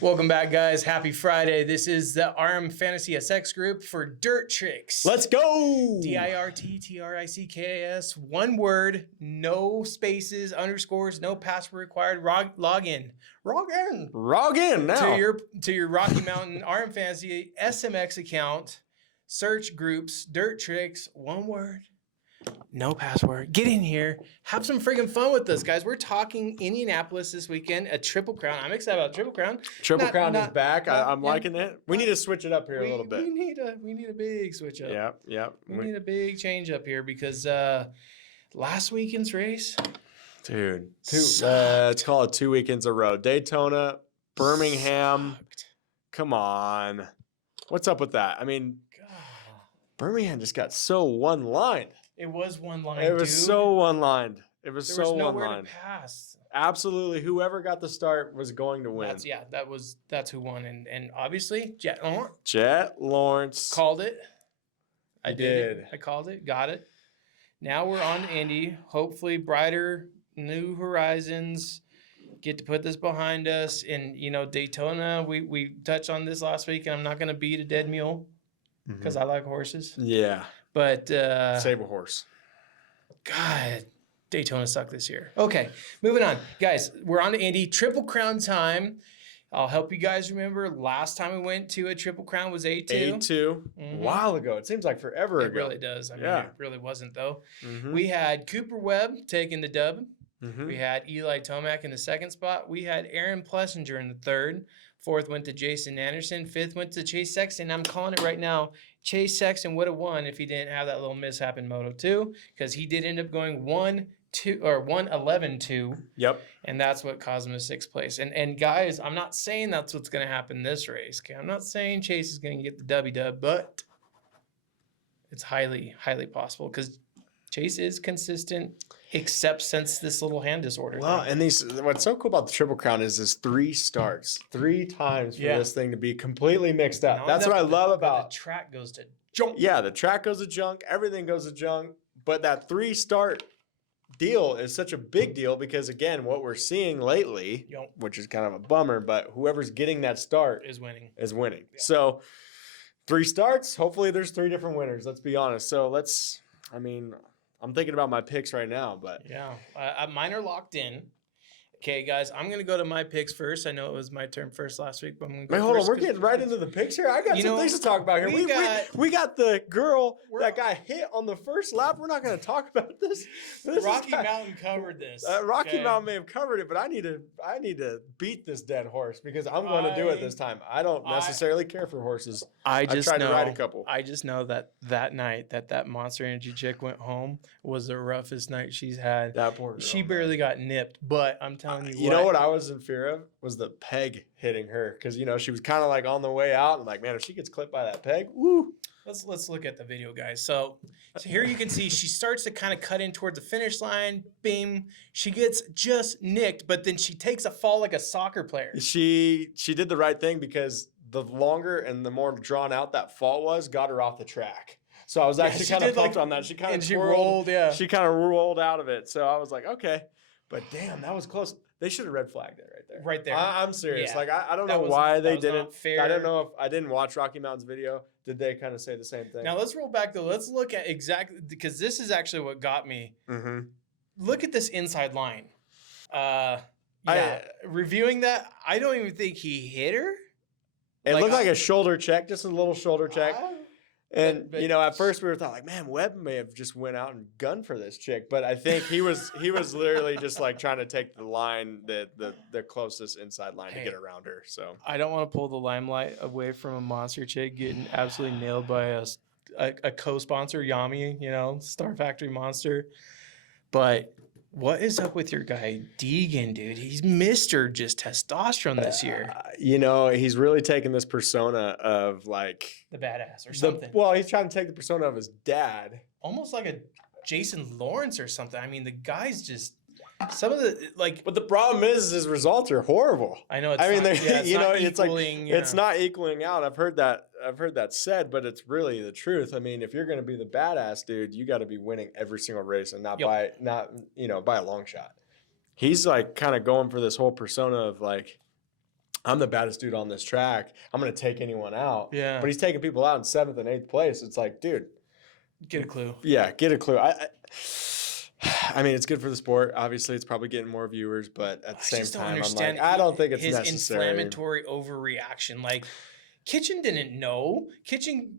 Welcome back, guys. Happy Friday. This is the Rmfantasysx group for Dirt Tricks. Let's go! DIRTTRICKS. One word, no spaces, underscores, no password required. Log in now to your Rocky Mountain Rmfantasy SMX account. Search groups, Dirt Tricks. One word. No password. Get in here. Have some friggin' fun with us, guys. We're talking Indianapolis this weekend, a Triple Crown. I'm excited about Triple Crown. Triple Crown is back. I'm liking it. We need to switch it up here a little bit. We need a big switch up. Yep. We need a big change up here because last weekend's race, dude, let's call it 2 weekends in a row. Daytona, Birmingham. Sucked. Come on. What's up with that? I mean, God. Birmingham just got so one-lined. It was one line. It was so one-lined. It was there so was nowhere one-lined. to pass. Absolutely, whoever got the start was going to win. That's who won, and obviously Jet Lawrence called it. I did. I called it. Got it. Now we're on to Indy. Hopefully, brighter new horizons. Get to put this behind us. And Daytona. We touched on this last week, and I'm not going to beat a dead mule because I like horses. Yeah. But save a horse. God, Daytona sucked this year. Okay, moving on. Guys, we're on to Indy. Triple Crown time. I'll help you guys remember last time we went to a Triple Crown was A2. A2. A while ago. It seems like forever ago. It really does. I mean, it really wasn't, though. We had Cooper Webb taking the dub. We had Eli Tomac in the second spot. We had Aaron Plessinger in the third. Fourth went to Jason Anderson. Fifth went to Chase Sexton. I'm calling it right now. Chase Sexton would have won if he didn't have that little mishap in Moto 2 because he did end up going 1-11-2. Yep. And that's what caused him a sixth place. And guys, I'm not saying that's what's going to happen this race. Okay? I'm not saying Chase is going to get the W-dub, but it's highly, highly possible because Chase is consistent, except since this little hand disorder. Well, and what's so cool about the Triple Crown is this 3 starts, 3 times for this thing to be completely mixed up. That's what I love about the track goes to junk. Yeah, the track goes to junk, everything goes to junk, but that 3-start deal is such a big deal because again, what we're seeing lately, which is kind of a bummer, but whoever's getting that start is winning. Yeah. So 3 starts, hopefully there's 3 different winners. Let's be honest. So I'm thinking about my picks right now, but mine are locked in. Okay, guys, I'm gonna go to my picks first. I know it was my turn first last week, but I'm gonna go hold first. on, we're getting right into the picks here. I got some things to talk about here. We got the girl that got hit on the first lap. We're not gonna talk about this. Rocky Mountain covered this. Rocky Mountain may have covered it, but I need to beat this dead horse because I'm going to do it this time. I don't necessarily care for horses. I've tried to ride a couple. I just know that night that Monster Energy chick went home was the roughest night she's had. That poor girl. She barely got nipped, but I'm telling you, you know what I was in fear of was the peg hitting her because she was kind of like on the way out and like, man, if she gets clipped by that peg, woo. Let's look at the video, guys. So here you can see she starts to kind of cut in towards the finish line. Bing, she gets just nicked, but then she takes a fall like a soccer player. She did the right thing because the longer and the more drawn out that fall was, got her off the track. So I was actually kind of pumped on that. She kind of rolled. Yeah, she kind of rolled out of it. So I was like, okay. But damn, that was close. They should have red flagged it right there. Right there. I'm serious. Yeah. Like I don't know why they didn't. I don't know if I didn't watch Rocky Mountain's video. Did they kind of say the same thing? Now let's roll back though. Let's look at exactly because this is actually what got me. Look at this inside line. Reviewing that, I don't even think he hit her. It looked like a shoulder check, just a little shoulder check. And at first we were thought like, man, Webb may have just went out and gunned for this chick, but I think he was literally just like trying to take the line, the closest inside line to get around her. So I don't want to pull the limelight away from a monster chick getting absolutely nailed by a co-sponsor, Yami, Star Factory Monster, but. What is up with your guy, Deegan, dude? He's Mr. just testosterone this year. He's really taking this persona of like... the badass or something. He's trying to take the persona of his dad. Almost like a Jason Lawrence or something. I mean, the guy's just... Some of the, like... But the problem is his results are horrible. I know. It's not equaling out. I've heard that said, but it's really the truth. I mean, if you're going to be the badass dude, you got to be winning every single race and not by a long shot. He's like kind of going for this whole persona of like, I'm the baddest dude on this track. I'm going to take anyone out. Yeah. But he's taking people out in 7th and 8th place. It's like, dude. Get a clue. Yeah, get a clue. I mean, it's good for the sport. Obviously, it's probably getting more viewers, but at the same time, I'm like, I don't think it's his necessary. inflammatory overreaction. Like, Kitchen didn't know. Kitchen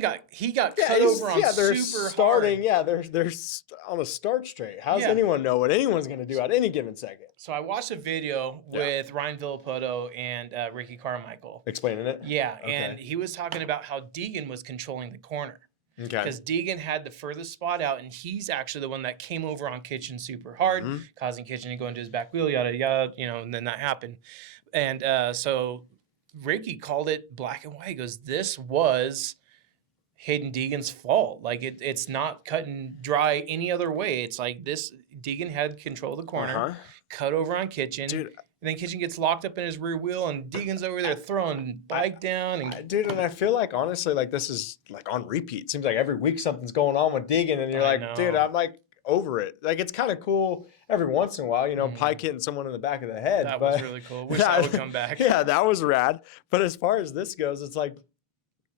got cut over on they're super starting. hard. Yeah, they're on a start straight. How's anyone know what anyone's going to do at any given second? So I watched a video with Ryan Villapoto and Ricky Carmichael. Explaining it? Yeah, and he was talking about how Deegan was controlling the corner. Okay. Because Deegan had the furthest spot out, and he's actually the one that came over on Kitchen super hard, causing Kitchen to go into his back wheel, yada, yada, and then that happened. And so Ricky called it black and white. He goes, this was Hayden Deegan's fault. Like, it's not cut and dry any other way. It's like this, Deegan had control of the corner, cut over on Kitchen. Dude. And then Kitchen gets locked up in his rear wheel, and Deegan's over there throwing bike down. And dude, and I feel like, honestly, like, this is, like, on repeat. Seems like every week something's going on with Deegan, and you're like, dude, I'm, like, over it. Like, it's kind of cool every once in a while, Pike hitting someone in the back of the head. That was really cool. Wish that would come back. Yeah, that was rad. But as far as this goes, it's like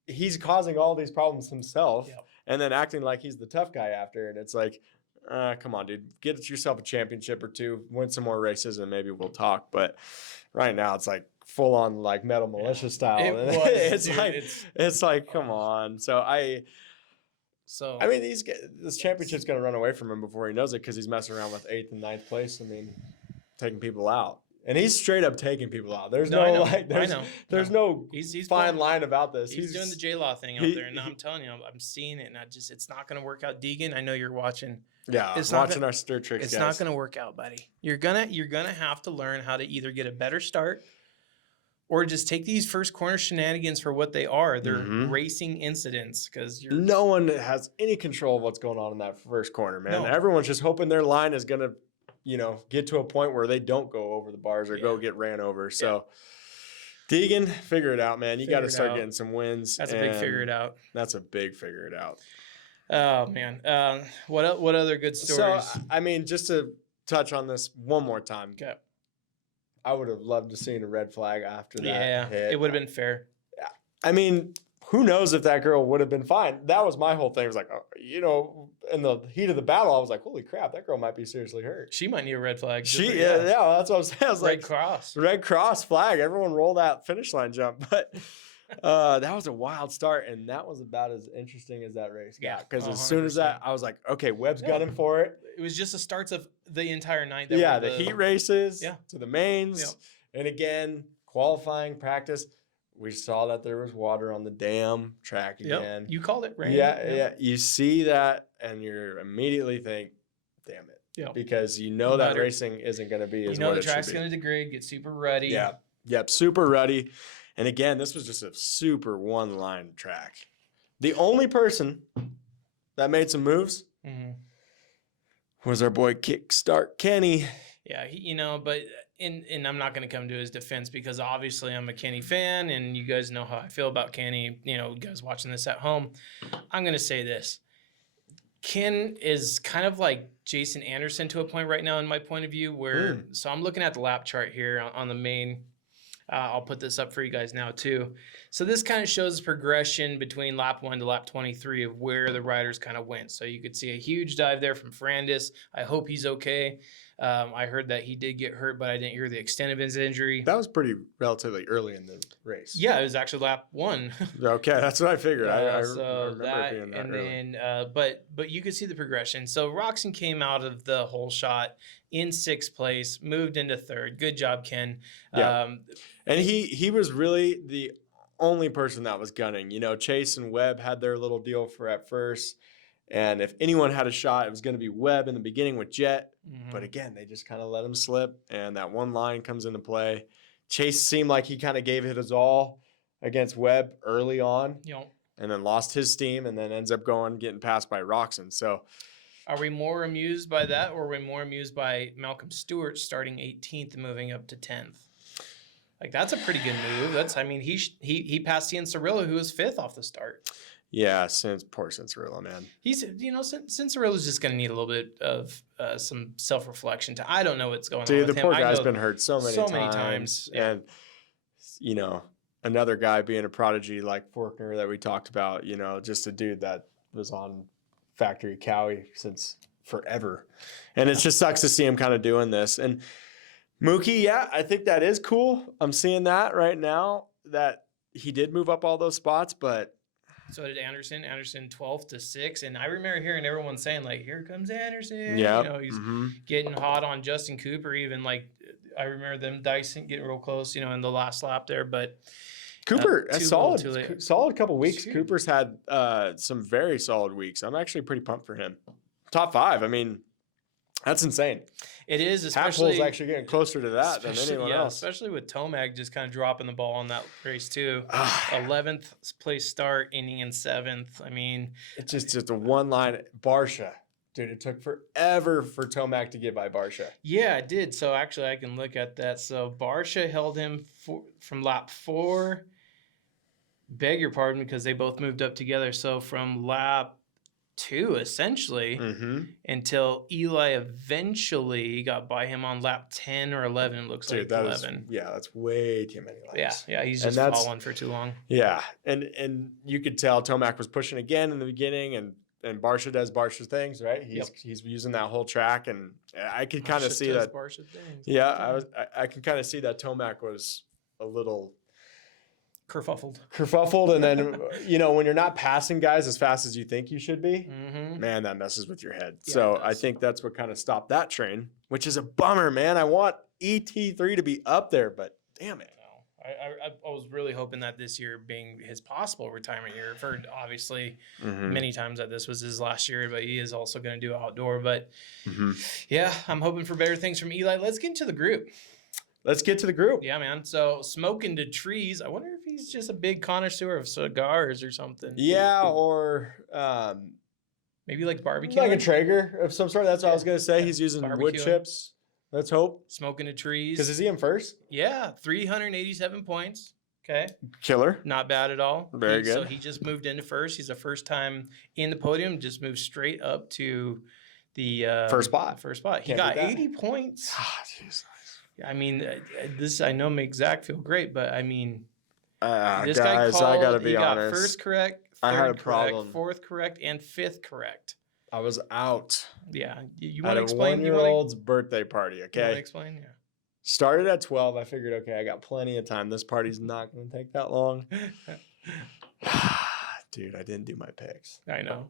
he's causing all these problems himself and then acting like he's the tough guy after. And it's like, come on, dude, get yourself a championship or two, win some more races, and maybe we'll talk. But right now, it's like full on like Metal Militia style. It's like, come on. So I mean, this championship's gonna run away from him before he knows it, because he's messing around with 8th and 9th place. I mean, taking people out. And he's straight up taking people out. There's no fine line about this. He's doing the J-Law thing out there, and I'm telling you, I'm seeing it, and it's not going to work out. Deegan, I know you're watching. Yeah, watching our stir tricks. It's not going to work out, buddy. You're gonna have to learn how to either get a better start, or just take these first corner shenanigans for what they are. They're racing incidents, because no one has any control of what's going on in that first corner, man. No. Everyone's just hoping their line is going to, get to a point where they don't go over the bars or go get ran over. So, Deegan, figure it out, man. You got to start getting some wins. That's a big figure it out. That's a big figure it out. Oh, man. What other good stories? So, I mean, just to touch on this one more time. Okay. I would have loved to seen a red flag after that. Yeah, hit. It would have been fair. I mean, who knows if that girl would have been fine. That was my whole thing. It was like, in the heat of the battle, I was like, holy crap, that girl might be seriously hurt. She might need a red flag. Yeah, that's what I was saying. I was Red Cross. Red Cross flag. Everyone roll that finish line jump. But that was a wild start, and that was about as interesting as that race got. Because as soon as that, I was like, okay, Webb's gunning for it. It was just the starts of the entire night. The heat races to the mains. And again, qualifying, practice. We saw that there was water on the damn track again. You called it, right? Yeah. You see that, and you immediately think, damn it. Yeah. Because that racing isn't going to be as what the it should be. track's going to degrade, get super ruddy. Yeah. Yep, super ruddy. And again, this was just a super one-line track. The only person that made some moves was our boy Kickstart Kenny. Yeah, but and I'm not going to come to his defense, because obviously I'm a Kenny fan, and you guys know how I feel about Kenny. You guys watching this at home. I'm going to say this. Ken is kind of like Jason Anderson to a point right now, in my point of view, where so I'm looking at the lap chart here on the main. I'll put this up for you guys now too. So this kind of shows the progression between lap 1 to lap 23 of where the riders kind of went. So you could see a huge dive there from Ferrandis. I hope he's okay. I heard that he did get hurt, but I didn't hear the extent of his injury. That was relatively early in the race. Yeah, it was actually lap 1. Okay, that's what I figured. I remember it being that and early. Then, but you could see the progression. So Roxon came out of the whole shot in 6th place, moved into 3rd. Good job, Ken. Yeah. And he was really the only person that was gunning. Chase and Webb had their little deal at first. And if anyone had a shot, it was going to be Webb in the beginning with Jet. But again, they just kind of let him slip. And that one line comes into play. Chase seemed like he kind of gave it his all against Webb early on. And then lost his steam, and then ends up getting passed by Roxon. So are we more amused by that, or are we more amused by Malcolm Stewart starting 18th and moving up to 10th? Like, that's a pretty good move. He passed Ian Cirillo, who was 5th off the start. Yeah, poor Cirillo, man. He's, Cirillo's just going to need a little bit of some self-reflection. I don't know what's going on with him. Dude, the poor guy's been hurt so many times. Yeah. And you know, another guy being a prodigy like Forkner that we talked about, you know, just a dude that was on Factory Cowie since forever. And it just sucks to see him kind of doing this. And Mookie, yeah, I think that is cool. I'm seeing that right now that he did move up all those spots, but so did Anderson. Anderson 12th to 6, and I remember hearing everyone saying like, "Here comes Anderson." yeah, You know, he's getting hot on Justin Cooper. Even like, I remember them dicing, getting real close. You know, in the last lap there, but Cooper, a solid couple weeks. Shoot. Cooper's had some very solid weeks. I'm actually pretty pumped for him. Top 5. I mean, that's insane. It is, especially Hackpool's actually getting closer to that than anyone else. Especially with Tomac just kind of dropping the ball on that race too. 11th place start, ending in 7th. I mean, it's just a one line. Barsha, dude, it took forever for Tomac to get by Barsha. Yeah, it did. So actually, I can look at that. So Barsha held him from lap 4. Beg your pardon, because they both moved up together. So from lap 2, essentially, until Eli eventually got by him on lap 10 or 11. It looks like 11. That's way too many laps. Yeah, he's just fallen for too long. Yeah, and you could tell Tomac was pushing again in the beginning, and Barsha does Barsha's things, right? He's using that whole track, and I could kind of see that. Yeah, I can kind of see that Tomac was a little kerfuffled, and then you know, when you're not passing guys as fast as you think you should be, man, that messes with your head. Yeah, so I think that's what kind of stopped that train, which is a bummer, man. I want ET3 to be up there, but damn it. I was really hoping that this year being his possible retirement year. I've heard obviously many times that this was his last year, but he is also going to do outdoor. But yeah, I'm hoping for better things from Eli. Let's get into the group. Yeah, man. So Smoking to Trees. I wonder if he's just a big connoisseur of cigars or something. Yeah, or maybe like barbecue. Like a Traeger of some sort. That's what I was going to say. He's using wood chips. Let's hope. Smoking to Trees. Because is he in first? Yeah, 387 points. Okay. Killer. Not bad at all. Very good. So he just moved into first. He's the first time in the podium. Just moved straight up to the first spot. He got 80 points. Ah, jeez. I mean, this I know makes Zach feel great, but I mean, this guys, guy called. I gotta be honest. Got first correct, third I had a correct, problem. fourth correct, and fifth correct. I was out. Yeah, you want to explain? At a 1-year-old's birthday party. Okay. You want to explain? Yeah. Started at 12. I figured, okay, I got plenty of time. This party's not going to take that long. Dude, I didn't do my picks. I know.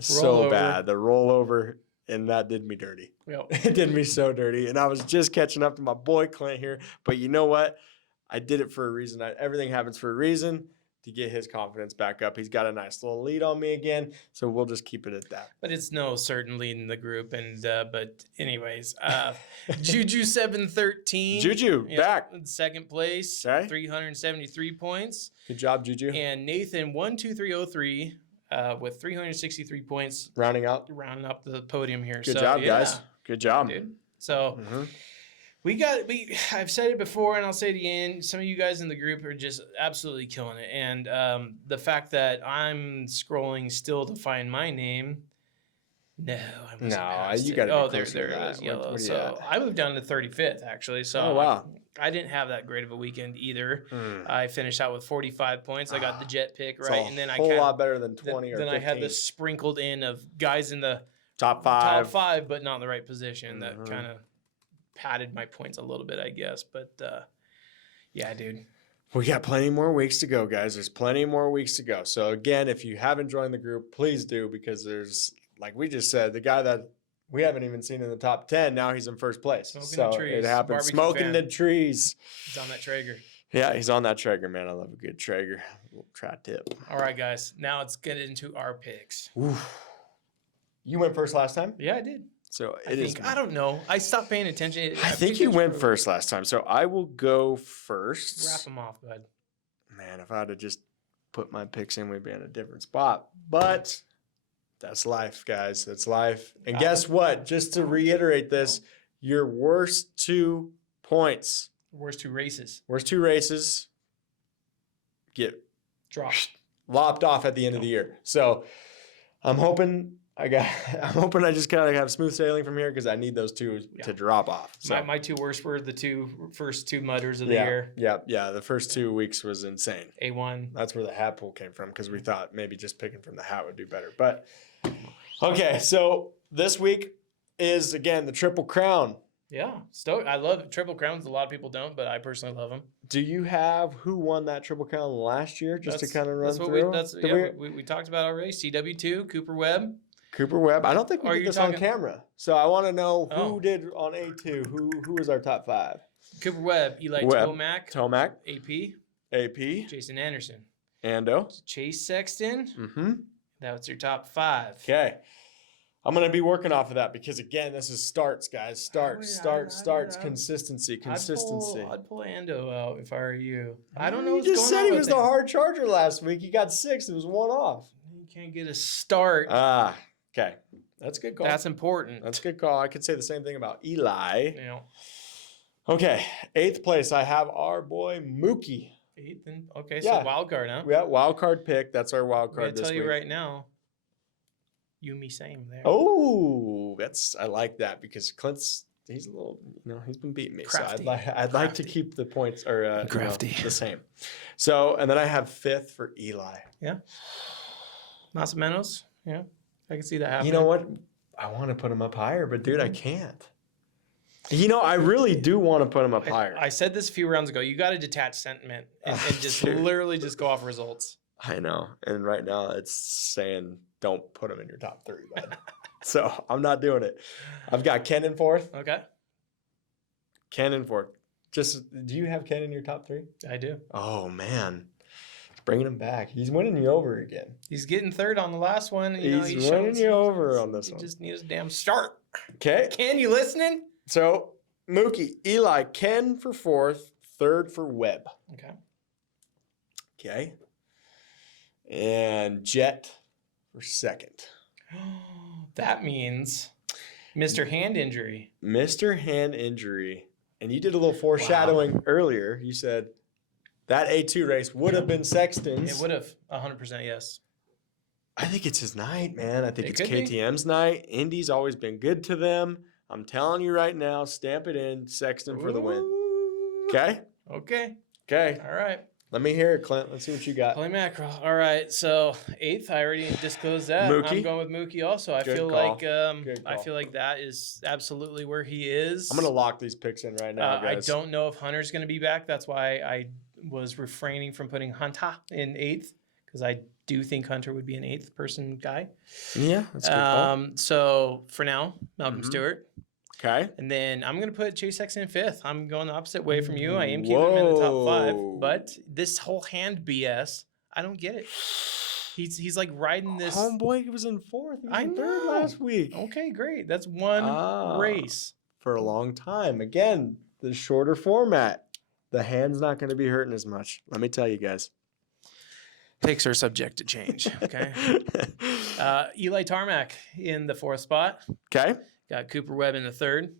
So bad. The rollover. And that did me dirty. Yep. It did me so dirty. And I was just catching up to my boy Clint here. But you know what? I did it for a reason. Everything happens for a reason, to get his confidence back up. He's got a nice little lead on me again. So we'll just keep it at that. But it's no certain lead in the group. And but anyways, Juju 713. Juju, back. Second place, okay. 373 points. Good job, Juju. And Nathan 12303. With 363 points, rounding up the podium here. Good job, guys. Good job, dude. So I've said it before, and I'll say it again. Some of you guys in the group are just absolutely killing it, and the fact that I'm scrolling still to find my name. No, I'm not. You got to. Oh, there it is, yellow. What so I moved down to 35th actually. So wow. I didn't have that great of a weekend either. I finished out with 45 points. I got the jet pick right, and then I whole lot better than 20 or 15. Then I had this sprinkled in of guys in the top five, but not in the right position. That kind of padded my points a little bit, I guess. But yeah, dude. We got plenty more weeks to go, guys. There's plenty more weeks to go. So again, if you haven't joined the group, please do, because there's, like we just said, the guy that we haven't even seen in the top 10. Now he's in first place. Smoking the trees. It happens. Smoking the trees. He's on that Traeger. Yeah, he's on that Traeger, man. I love a good Traeger. A little tri-tip. All right, guys. Now let's get into our picks. Oof. You went first last time? Yeah, I did. So I don't know. I stopped paying attention. I think you went first last time. So I will go first. Wrap them off, bud. Man, if I had to just put my picks in, we'd be in a different spot. But that's life, guys. That's life. And guess what? Just to reiterate this, your worst 2 points. Worst 2 races. Worst 2 races get dropped. Lopped off at the end of the year. So I'm hoping I'm hoping I just kind of have smooth sailing from here because I need those two to drop off. So. My two worst were the first two mudders of the year. Yeah. The first 2 weeks was insane. A1. That's where the hat pull came from because we thought maybe just picking from the hat would do better. But okay, so this week is again the Triple Crown. Yeah, stoked. I love Triple Crowns. A lot of people don't, but I personally love them. Do you have who won that Triple Crown last year? Just to kind of run through. We talked about already. CW2, Cooper Webb. Cooper Webb. I don't think we did this on camera. So I want to know who did on A2. Who was our top 5? Cooper Webb, Eli Tomac, AP, Jason Anderson, Ando, Chase Sexton. Mm-hmm. That was your top 5. Okay. I'm going to be working off of that because, again, this is starts, guys. Starts. Consistency. I'd pull Ando out if I were you. I don't know what's going on. You just said he was the hard charger last week. He got 6. It was 1 off. You can't get a start. Okay. That's a good call. That's important. That's a good call. I could say the same thing about Eli. Yeah. Okay. 8th place, I have our boy Mookie. 8th? Okay, so wild card, huh? Yeah, wild card pick. That's our wild card this week. I'll tell you right now. You, me, same there. Oh, I like that because he's a little, he's been beating me. Crafty. So I'd like to keep the points or crafty the same. So, and then I have 5th for Eli. Yeah. Masamenos. Yeah. I can see that happening. You know what? I want to put him up higher, but dude, I can't. I really do want to put him up higher. I said this a few rounds ago. You got to detach sentiment and just literally just go off results. I know. And right now it's saying don't put him in your top 3, bud. So I'm not doing it. I've got Ken in 4th. Okay. Ken in 4th. Do you have Ken in your top 3? I do. Oh, man. Bringing him back. He's winning you over again. He's getting 3rd on the last one. He's winning you over on this one. He just needs a damn start. Okay. Ken, you listening? So, Mookie, Eli, Ken for 4th, 3rd for Webb. Okay. And Jet for 2nd. That means Mr. Hand Injury. Mr. Hand Injury. And you did a little foreshadowing earlier. You said that A2 race would have been Sexton's. It would have. 100% yes. I think it's his night, man. I think it's KTM's night. Indy's always been good to them. I'm telling you right now, stamp it in, Sexton for the win. Okay? Okay. All right. Let me hear it, Clint. Let's see what you got. Play mackerel. All right. So 8th, I already disclosed that. Mookie? I'm going with Mookie also. I feel like that is absolutely where he is. I'm gonna lock these picks in right now, guys. I don't know if Hunter's gonna be back. That's why I was refraining from putting Hunter in 8th because I do think Hunter would be an 8th person guy. Yeah, that's a good call. So for now, Malcolm Stewart. Okay. And then I'm going to put Chase Sexton in 5th. I'm going the opposite way from you. I am keeping him in the top 5. But this whole hand BS, I don't get it. He's like riding this. Homeboy was in 4th. He was in 3rd last week. Okay, great. That's one race. For a long time. Again, the shorter format. The hand's not going to be hurting as much. Let me tell you guys. Picks are subject to change. Okay. Eli Tarmac in the 4th spot. Okay. Got Cooper Webb in the 3rd.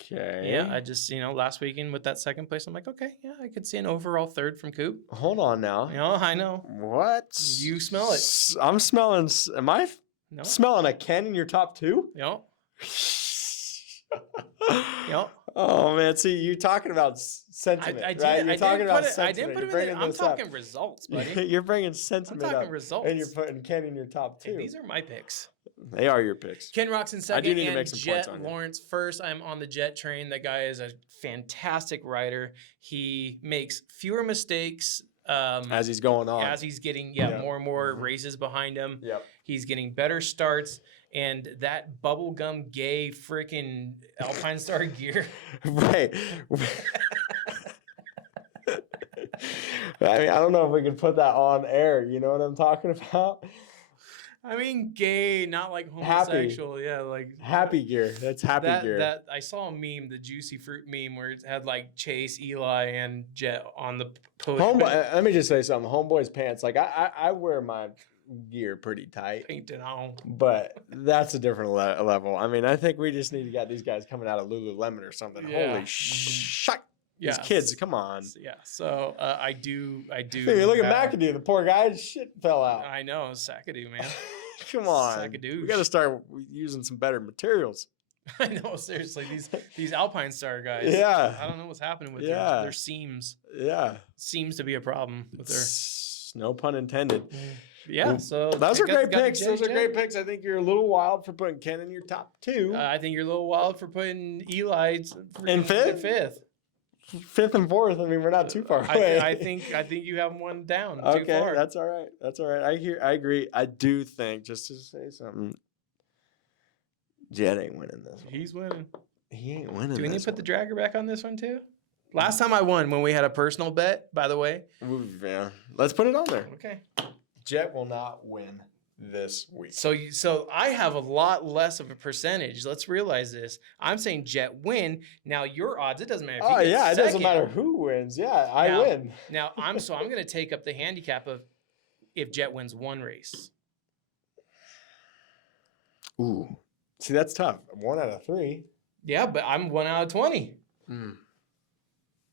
Okay. Yeah, I just, last weekend with that 2nd place, I'm like, okay, yeah, I could see an overall 3rd from Coop. Hold on now. I know. What? You smell it. I'm smelling. Am I smelling a Ken in your top 2? Yep. Oh man, see, you're talking about sentiment, right? You're talking about sentiment. I didn't put him in. I'm talking results, buddy. You're bringing sentiment. I'm talking results, and you're putting Ken in your top 2. Hey, these are my picks. They are your picks. Ken Roczen 2nd. I do need to and make some Jet points on Lawrence 1st. I'm on the Jet train. That guy is a fantastic rider. He makes fewer mistakes. As he's going on. As he's getting more and more races behind him. Yep. He's getting better starts. And that bubblegum gay freaking Alpine Star gear. Right. I mean, I don't know if we can put that on air. You know what I'm talking about? I mean, gay, not like homosexual. Happy. Yeah, like happy gear. That's happy gear. That I saw a meme, the Juicy Fruit meme, where it had like Chase, Eli, and Jet on the podium. Homeboy, let me just say something. Homeboy's pants. Like I wear my gear pretty tight. Painted on. But that's a different level. I mean, I think we just need to get these guys coming out of Lululemon or something. Yeah. Holy shit. Yeah. These kids, come on. Yeah. So I do. Hey, look at McAdoo. The poor guy, shit fell out. I know, Sackadoo, man. Come on. Sack of douche. We got to start using some better materials. I know, seriously. These Alpine Star guys. Yeah. I don't know what's happening with Yeah. their seams. Yeah. Seems to be a problem with their. No pun intended. Yeah, so those are great picks. Jet Those are Jet. great picks. I think you're a little wild for putting Ken in your top 2. I think you're a little wild for putting Eli In fifth? fifth. 5th and 4th. I mean, we're not too far away. I think you have one down. Too Okay, far. that's all right. That's all right. I agree. I do think, just to say something, Jet ain't winning this one. He's winning. He ain't winning. Do we need this to put the one. dragger back on this one too? Last time I won when we had a personal bet, by the way. Ooh, yeah. Let's put it on there. Okay. Jet will not win this week. So I have a lot less of a percentage. Let's realize this. I'm saying Jet win. Now your odds, it doesn't matter if Oh he gets yeah, it doesn't second. matter who wins. Yeah, I win. Now I'm going to take up the handicap of if Jet wins one race. Ooh, see that's tough. 1 out of 3. Yeah, but I'm 1 out of 20.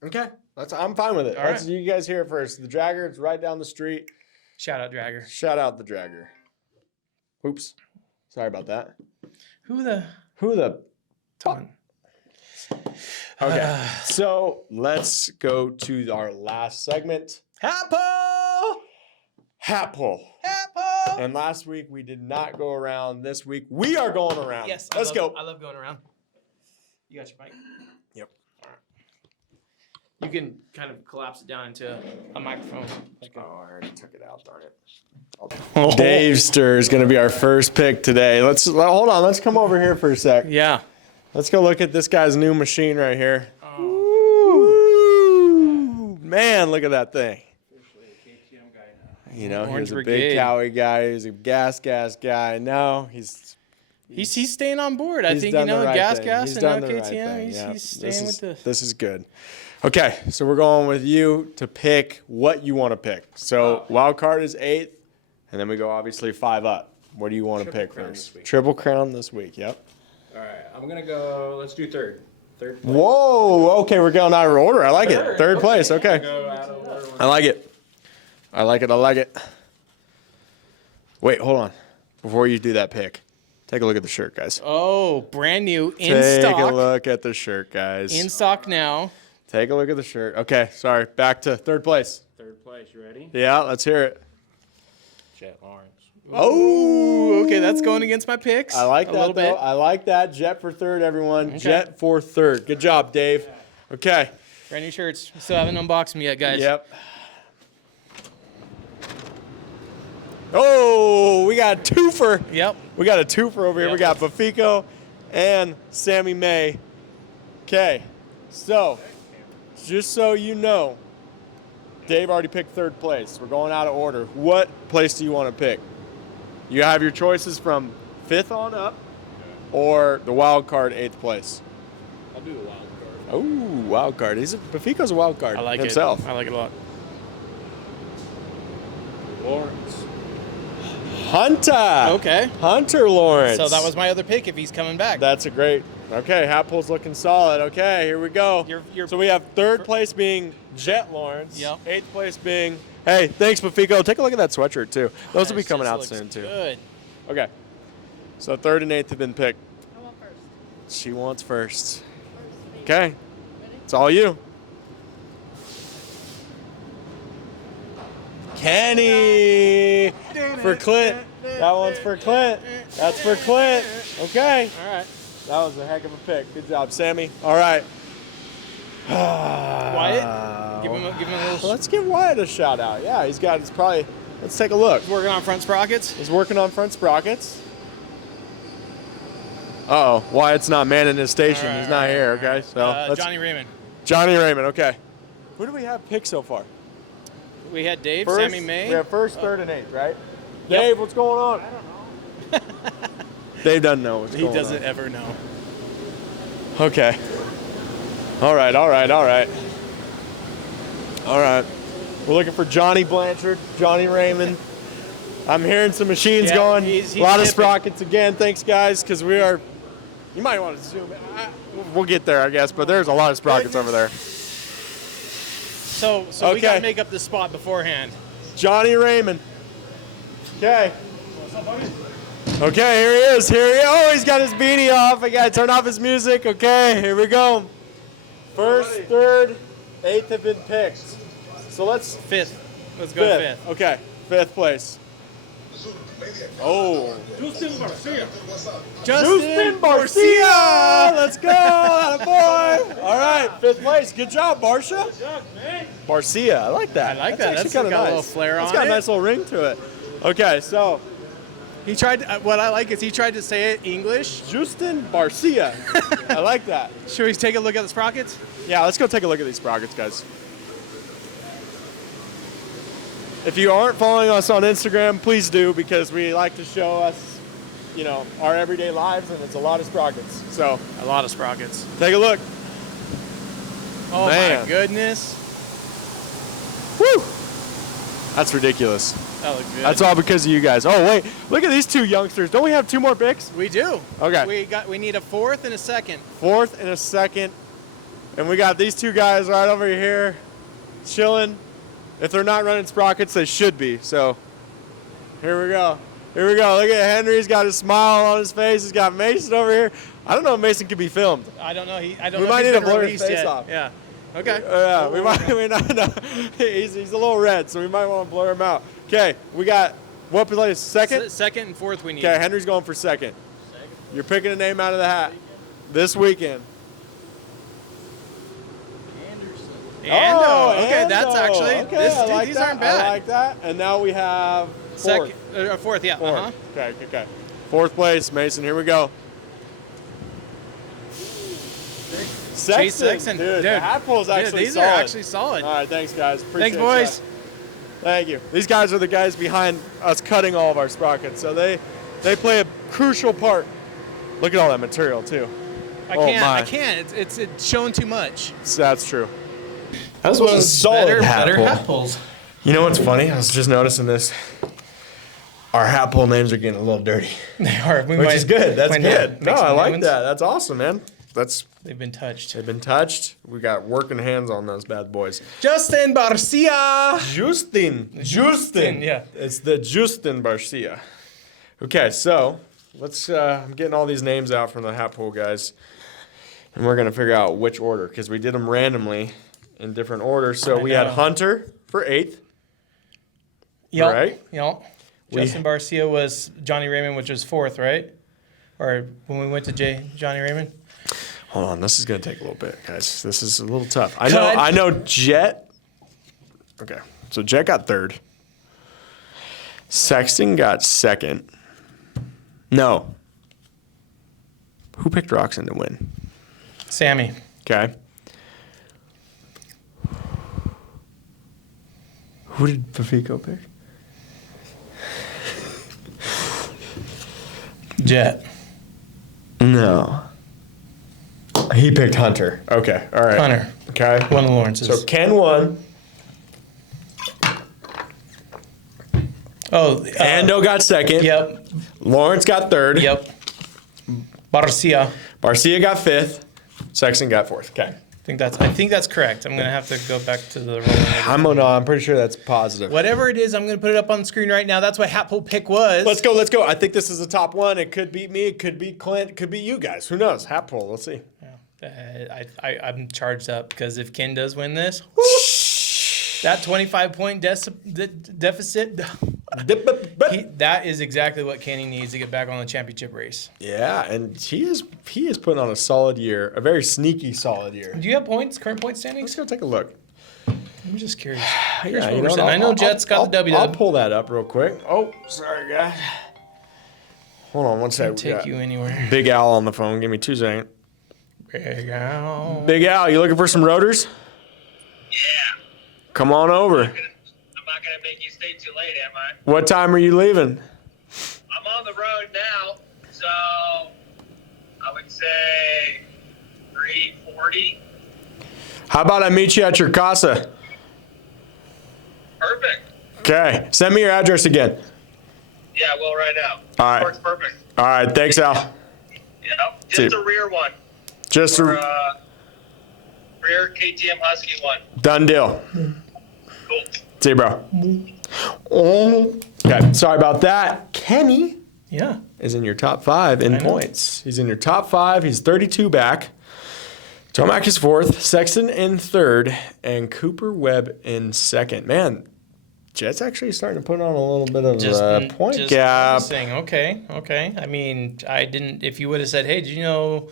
Okay, I'm fine with it. All right. You guys hear it first. The dragger, it's right down the street. Shout out dragger. Shout out the dragger. Oops, sorry about that. Who the Ton. Okay, so let's go to our last segment. Hat pull. Hat pull. Hat pull. And last week we did not go around. This week we are going around. Yes, let's go. I love going around. You got your mic? Yep. All right. You can kind of collapse it down into a microphone. Oh, I already took it out. Darn it. Dave Stir is going to be our first pick today. Hold on. Let's come over here for a sec. Yeah. Let's go look at this guy's new machine right here. Oh. Ooh, man, look at that thing. You know, he Orange was a Brigade. big Cowie guy. He was a gas guy. No, he's staying on board. I think, done the right gas thing. and He's no done the right KTM. thing. Yeah. He's staying with the. This is good. Okay, so we're going with you to pick what you want to pick. So wild card is 8th, and then we go obviously 5 up. What do you want to pick Crown first? this week. Triple Crown this week. Yep. All right, I'm gonna go. Let's do third. Third place. Whoa. Okay, we're going out of order. I like it. Third place. Okay. Go out of order. I like it. I like it. Wait, hold on. Before you do that pick, take a look at the shirt, guys. Oh, brand new in Take stock. a look at the shirt, guys. In stock now. Take a look at the shirt. Okay, sorry. Back to third place. Third place. You ready? Yeah, let's hear it. Jet Lawrence. Oh, okay, that's going against my picks. I like a that, little though. bit. I like that. Jet for third, everyone. Okay. Jet for third. Good job, Dave. Okay. Brand new shirts. Still haven't unboxed them yet, guys. Yep. Oh, we got a twofer. Yep. We got a twofer over here. Yep. We got Bafico and Sammy May. Okay, so just so you know, Dave already picked third place. We're going out of order. What place do you want to pick? You have your choices from 5th on up or the wild card 8th place. I'll do the wild card. Oh, wild card. Bafico's a wild card I like himself. it. I like it a lot. Lawrence. Hunter. Okay. Hunter Lawrence. So that was my other pick if he's coming back. That's a great. Okay, hat pull's looking solid. Okay, here we go. You're- So we have third place being Jet Lawrence. Yep. 8th place being. Hey, thanks, Bafico. Take a look at that sweatshirt too. Those will be This coming just out looks soon too. Good. Okay. So 3rd and 8th have been picked. I want first. She wants first. First, baby. Okay, Ready? it's all you. Kenny for Clint. That one's for Clint. That's for Clint. Okay. All right. That was a heck of a pick. Good job, Sammy. All right. Wyatt? Give him a little. Let's give Wyatt a shout out. Yeah, he's got. It's probably. Let's take a look. Working on front sprockets. He's working on front sprockets. Uh-oh, Wyatt's not manning his station. He's not here. Okay, so let's- Johnny Raymond. Johnny Raymond. Okay. Who do we have picked so far? We had Dave, First, Sammy May. We have first, third, and 8th, right? Yep. Dave, what's going on? Dave doesn't know what's He going doesn't on. ever know. Okay. All right. All right. We're looking for Johnny Blanchard, Johnny Raymond. I'm hearing some machines Yeah, going. he's a lot of tipping. sprockets again. Thanks, guys, because we are. You might want to zoom in. We'll get there, I guess, but there's a lot of sprockets over there. So we Okay. got to make up the spot beforehand. Johnny Raymond. Okay. Okay, here he is. Oh, he's got his beanie off. I gotta turn off his music. Okay, here we go. First, third, eighth have been picked. So let's Fifth. Let's go fifth. Okay, fifth place. Oh, Justin Barcia! Let's go, attaboy! All right, fifth place. Good job, Barsha. Barcia, I like that. I like that. That's kinda got a nice. little flair It's on got a it. nice little ring to it. Okay, so He tried. What I like is he tried to say it English. Justin Barcia. I like that. Should we take a look at the sprockets? Yeah, let's go take a look at these sprockets, guys. If you aren't following us on Instagram, please do, because we like to show us, you know, our everyday lives, and it's a lot of sprockets. So A lot of sprockets. take a look. Oh Man. my goodness. Woo! That's ridiculous. That looked good. That's all because of you guys. Oh wait, look at these two youngsters. Don't we have two more picks? We do. Okay. We need a fourth and a second. Fourth and a second, and we got these two guys right over here, chilling. If they're not running sprockets, they should be. So here we go. Here we go. Look at Henry. He's got a smile on his face. He's got Mason over here. I don't know if Mason can be filmed. I don't know. I don't We know might if he's need to been blur his released face yet. off. Yeah. Okay. Yeah, we might no. He's a little red, so we might want to blur him out. Okay, we got what place? Second? Second and fourth we need. Okay, Henry's going for second. You're picking a name out of the hat this weekend. Ando. Okay, that's Ando. actually. Okay, I like these that. aren't bad. I like that. And now we have fourth. Second, fourth, yeah. Fourth. Uh-huh. Okay. Fourth place, Mason. Here we go. Chase Sexton. Dude, the hat pull is actually these solid. are actually solid. All right, thanks, guys. Appreciate Thanks, boys. ya. Thank you. These guys are the guys behind us cutting all of our sprockets, so they play a crucial part. Look at all that material, too. I my. can't. It's showing too much. That's true. That was one of the solid hat pull. hat pulls. You know what's funny? I was just noticing this. Our hat pull names are getting a little dirty, They are. which is good. That's might good. make No, some I new like ones. that. That's awesome, man. They've been touched. They've been touched. We got working hands on those bad boys. Justin Barcia. Justin. Yeah. It's the Justin Barcia. Okay, so let's. I'm getting all these names out from the hat pool guys, and we're gonna figure out which order because we did them randomly in different orders. So I we had know. Hunter for 8th. Yep. Right. Yep. Justin Barcia was Johnny Raymond, which was fourth, right? Or when we went to Johnny Raymond. Hold on, this is gonna take a little bit, guys. This is a little tough. Cut. I know Jet. Okay, so Jet got 3rd. Sexton got 2nd. No. Who picked Roxon to win? Sammy. Okay. Who did Fafiko pick? Jet. No. He picked Hunter. Okay, all right. Hunter. Okay. One of Lawrence's. So Ken won. Oh. Ando got 2nd. Yep. Lawrence got 3rd. Yep. Barcia. Barcia got 5th. Sexton got 4th. Okay. I think that's correct. I'm gonna have to go back to the rolling. I'm pretty sure that's positive. Whatever it is, I'm gonna put it up on the screen right now. That's what hat pull pick was. Let's go. I think this is the top one. It could be me. It could be Clint. It could be you guys. Who knows? Hat pull. Let's see. I'm charged up because if Ken does win this, that 25-point deficit, that is exactly what Kenny needs to get back on the championship race. Yeah, and he is putting on a solid year, a very sneaky solid year. Do you have points, current point Let's standings? go take a look. I'm just curious. Here's Yeah, what you we're know saying. what? I know Jet's got the W. I'll pull that up real quick. Oh, sorry, guys. Hold on one second. Take you anywhere. Big Al on the phone. Give me 2 seconds. Big Al. Big Al, you looking for some rotors? Yeah. Come on over. I'm not gonna make you stay too late, am I? What time are you leaving? I'm on the road now, so I would say 3:40. How about I meet you at your casa? Perfect. Okay. Send me your address again. Yeah, I will right now. All right. Works perfect. All right. Thanks, Al. Yep. See. Just a rear one. Just Or, a rear KTM Husky one. done deal. Cool. See you, bro. Oh. Okay. Sorry about that. Kenny Yeah. is in your top 5 in I know. points. He's in your top 5. He's 32 back. Tomac is 4th, Sexton in 3rd, and Cooper Webb in 2nd. Man, Jet's actually starting to put on a little bit of a point gap. Noticing. Okay. I mean, I didn't. If you would have said, "Hey, did you know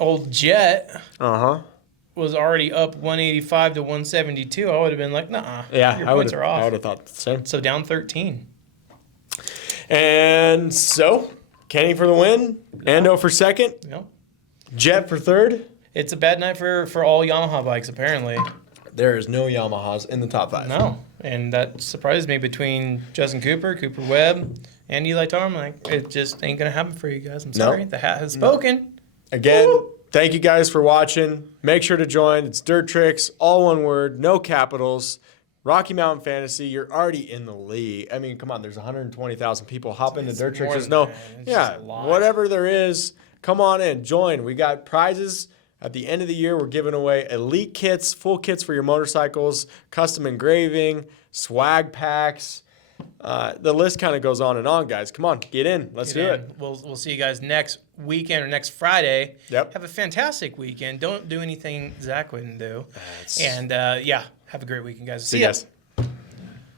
old Jet was already up 185 to 172?" I would have been like, "Nah, Yeah, your I would points are off." have thought the same. So down 13. And so, Kenny for the win, Ando for 2nd, Yep. Jet for 3rd. It's a bad night for all Yamaha bikes, apparently. There is no Yamahas in the top 5. No, and that surprised me between Justin Cooper, Cooper Webb, and Eli Tom. Like, it just ain't gonna happen for you guys. I'm No. sorry. The hat has spoken. Again, thank you guys for watching. Make sure to join. It's Dirt Tricks, all one word, no capitals. Rocky Mountain Fantasy, you're already in the league. I mean, come on, there's 120,000 people. Hop into It's Dirt Tricks. more There's than no, that. It's yeah, just a lot. whatever there is, come on in, join. We got prizes. At the end of the year, we're giving away elite kits, full kits for your motorcycles, custom engraving, swag packs. The list kind of goes on and on, guys. Come on, get in. Let's do it. We'll see you guys next weekend or next Friday. Yep. Have a fantastic weekend. Don't do anything Zach wouldn't do. And yeah, have a great weekend, guys. See you guys.